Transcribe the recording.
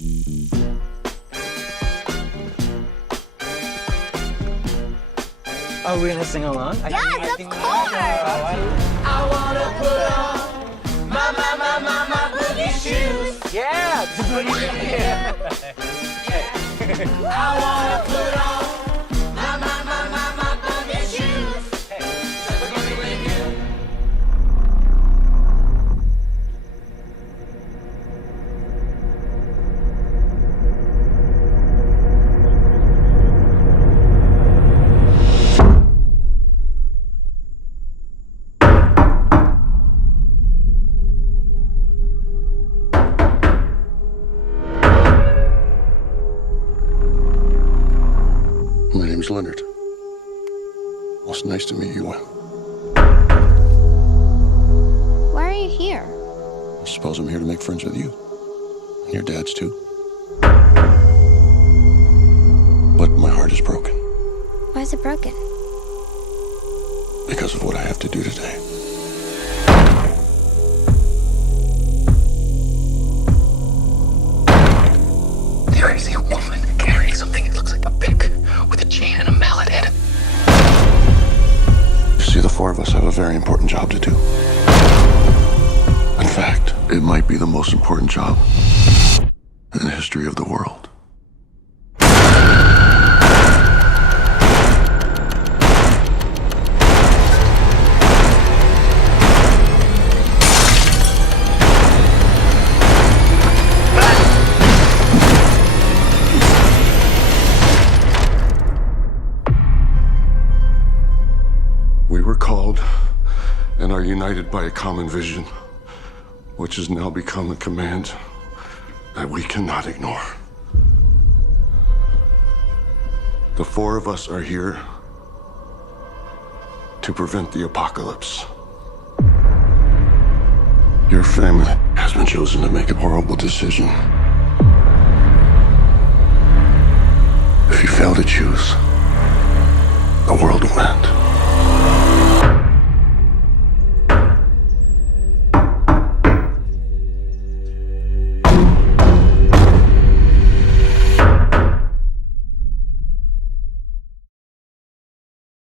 Are we gonna sing along? Yes, of course! I wanna put on my boogie shoes. Yeah! I wanna put on my boogie shoes. Just a boogie with you. My name's Leonard. Well, it's nice to meet you. Why are you here? I suppose I'm here to make friends with you. And your dad's too. But my heart is broken Why is it broken? because of what I have to do today. There is a woman carrying something that looks like a pick with a chain and a mallet in it. You see, the four of us have a very important job to do. In fact, it might be the most important job in the history of the world. We were called and are united by a common vision, which has now become a command that we cannot ignore. The four of us are here to prevent the apocalypse. Your family has been chosen to make a horrible decision. If you fail to choose, the world will end.